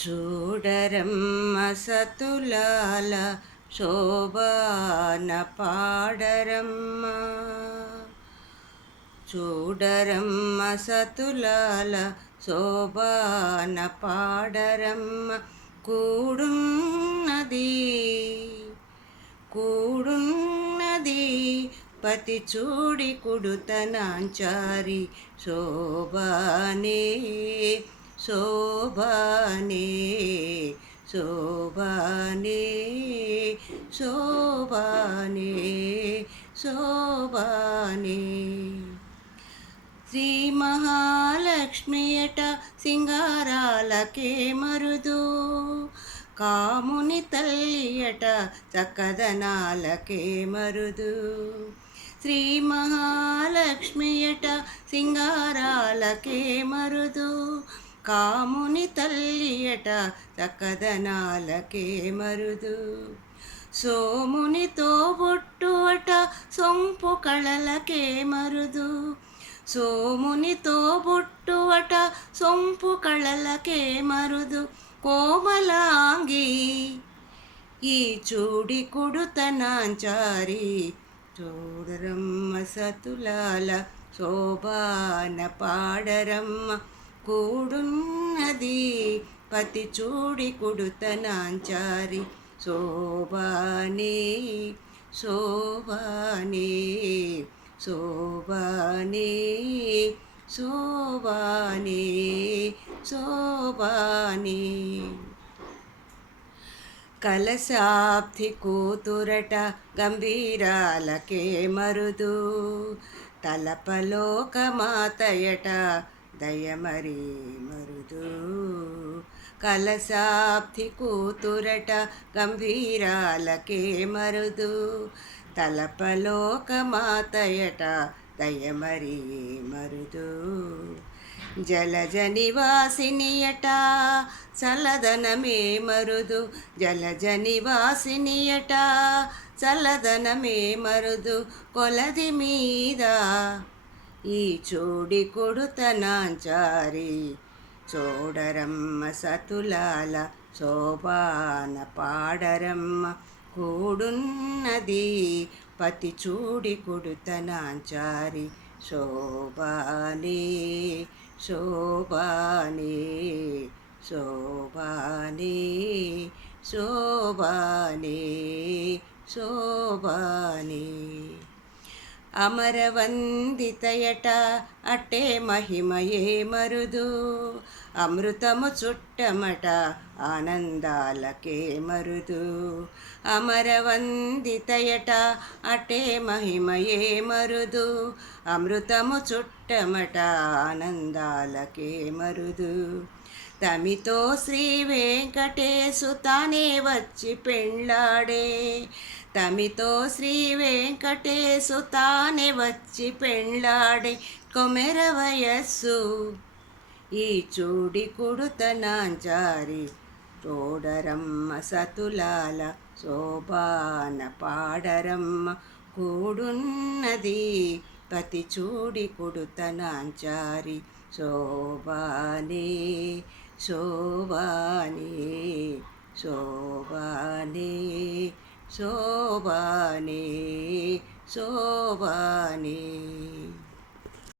చూడరమ్మ సతులాల శోభాన పాడరమ్మ. చూడరమ్మ సతులాల శోభాన పాడరమ్మ. కూడున్నది పతి చూడి కుడుతనాంచారి శోభానే శోభానే శోభానే శోభానే శోభానే. శ్రీ మహాలక్ష్మియట సింగారాలకే మరుదు, కాముని తల్లియట చక్కదనాలకే మరుదు. శ్రీ మహాలక్ష్మియట సింగారాలకే మరుదు, కాముని తల్లియట చక్కదనాలకే మరుదు. సోమునితో బొట్టువట సొంపు కళలకే మరుదు, సోమునితో బొట్టువట సొంపు కళలకే మరుదు. కోమలాంగి ఈ చూడి కుడుతనాంచారి చూడరమ్మ సతులాల శోభాన పాడరమ్మ. కూడున్నది పతి చూడి కుడుతనాంచారి శోభానే శోభానే శోభానే శోభానే శోభానే. కలశాబ్ది కూతురట గంభీరాలకే మరుదు, తలపలోకమాతయట దయమరి మరుదు. కలశాబ్ది కూతురట గంభీరాలకే మరుదు, తలపలోకమాతయట దయమరి మరుదు. జలజ నివాసినియట చల్లదనమే మరుదు, జలజ నివాసినియట చల్లదనమే మరుదు. కొలది మీద ఈ చూడి కొడుతనాంచారి చూడరమ్మ సతులాల శోభాన పాడరమ్మ. కూడున్నది పతి చూడి కొడుతనాంచారి శోభానే శోభానే శోభానే శోభానే శోభానే. అమరవందితయట అట్టే మహిమయే మరుదు, అమృతము చుట్టమట ఆనందాలకే మరుదు. అమరవందితయట అట్టే మహిమయే మరుదు, అమృతము చుట్టమట ఆనందాలకే మరుదు. తమితో శ్రీ వెంకటేశు తానే వచ్చి పెండ్లాడే, తమితో శ్రీ వెంకటేశు తానే వచ్చి పెండ్లాడే. కొమెర వయస్సు ఈ చూడి కుడుతనాంచారి చూడరమ్మ సతులాల శోభాన పాడరమ్మ. కూడున్నది పతి చూడి కుడుతనాంచారి శోభానే శోభానే శోభానే శోభానే శోభానే.